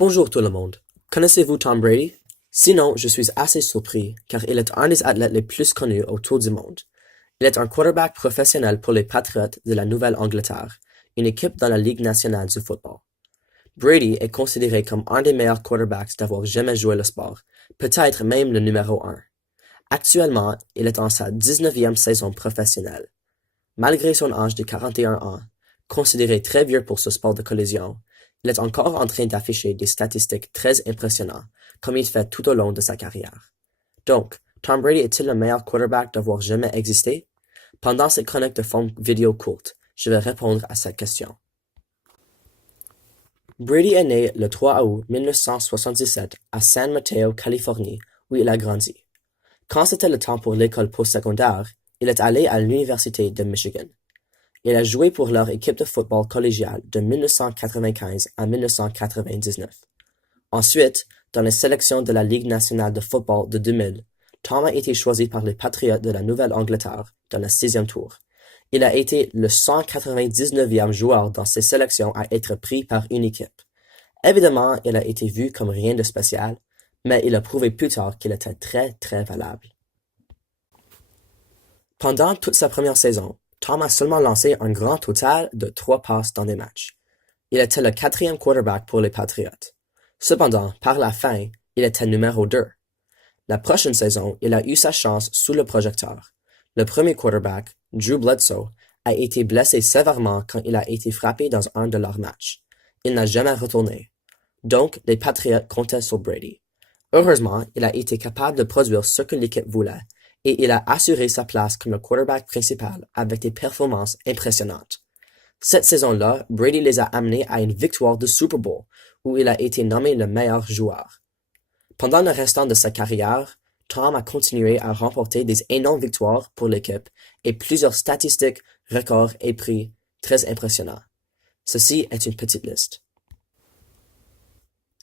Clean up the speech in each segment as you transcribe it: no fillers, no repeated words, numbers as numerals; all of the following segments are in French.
Bonjour tout le monde. Connaissez-vous Tom Brady? Sinon, je suis assez surpris, car il est un des athlètes les plus connus autour du monde. Il est un quarterback professionnel pour les Patriots de la Nouvelle-Angleterre, une équipe dans la Ligue nationale du football. Brady est considéré comme un des meilleurs quarterbacks d'avoir jamais joué le sport, peut-être même le numéro 1. Actuellement, il est en sa 19e saison professionnelle. Malgré son âge de 41 ans, considéré très vieux pour ce sport de collision, il est encore en train d'afficher des statistiques très impressionnantes, comme il fait tout au long de sa carrière. Donc, Tom Brady est-il le meilleur quarterback d'avoir jamais existé? Pendant cette chronique de forme vidéo courte, je vais répondre à cette question. Brady est né le 3 août 1977 à San Mateo, Californie, où il a grandi. Quand c'était le temps pour l'école postsecondaire, il est allé à l'Université de Michigan. Il a joué pour leur équipe de football collégiale de 1995 à 1999. Ensuite, dans les sélections de la Ligue nationale de football de 2000, Tom a été choisi par les Patriots de la Nouvelle-Angleterre dans le 6e tour. Il a été le 199e joueur dans ces sélections à être pris par une équipe. Évidemment, il a été vu comme rien de spécial, mais il a prouvé plus tard qu'il était très très valable. Pendant toute sa première saison, Tom a seulement lancé un grand total de 3 passes dans des matchs. Il était le 4e quarterback pour les Patriots. Cependant, par la fin, il était numéro 2. La prochaine saison, il a eu sa chance sous le projecteur. Le premier quarterback, Drew Bledsoe, a été blessé sévèrement quand il a été frappé dans un de leurs matchs. Il n'a jamais retourné. Donc, les Patriots comptaient sur Brady. Heureusement, il a été capable de produire ce que l'équipe voulait, et il a assuré sa place comme le quarterback principal avec des performances impressionnantes. Cette saison-là, Brady les a amenés à une victoire de Super Bowl, où il a été nommé le meilleur joueur. Pendant le restant de sa carrière, Tom a continué à remporter des énormes victoires pour l'équipe et plusieurs statistiques, records et prix très impressionnants. Ceci est une petite liste.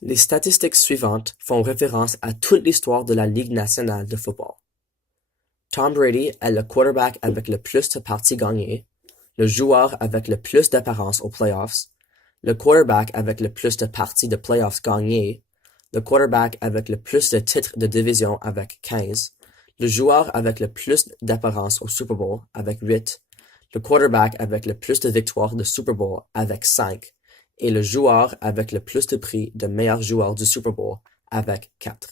Les statistiques suivantes font référence à toute l'histoire de la Ligue nationale de football. Tom Brady est le quarterback avec le plus de parties gagnées, le joueur avec le plus d'apparence aux playoffs, le quarterback avec le plus de parties de playoffs gagnées, le quarterback avec le plus de titres de division avec 15, le joueur avec le plus d'apparence au Super Bowl avec 8, le quarterback avec le plus de victoires de Super Bowl avec 5, et le joueur avec le plus de prix de meilleur joueur du Super Bowl avec 4.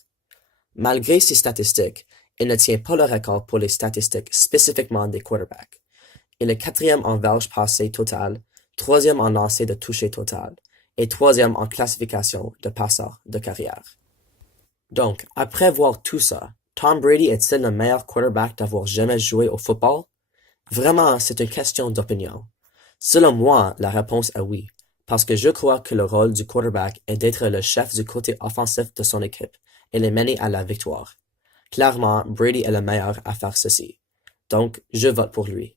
Malgré ces statistiques, il ne tient pas le record pour les statistiques spécifiquement des quarterbacks. Il est 4e en verges passées total, 3e en lancer de toucher total, et 3e en classification de passeur de carrière. Donc, après voir tout ça, Tom Brady est-il le meilleur quarterback d'avoir jamais joué au football? Vraiment, c'est une question d'opinion. Selon moi, la réponse est oui, parce que je crois que le rôle du quarterback est d'être le chef du côté offensif de son équipe et les mener à la victoire. Clairement, Brady est le meilleur à faire ceci. Donc, je vote pour lui.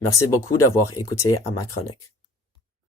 Merci beaucoup d'avoir écouté à ma chronique.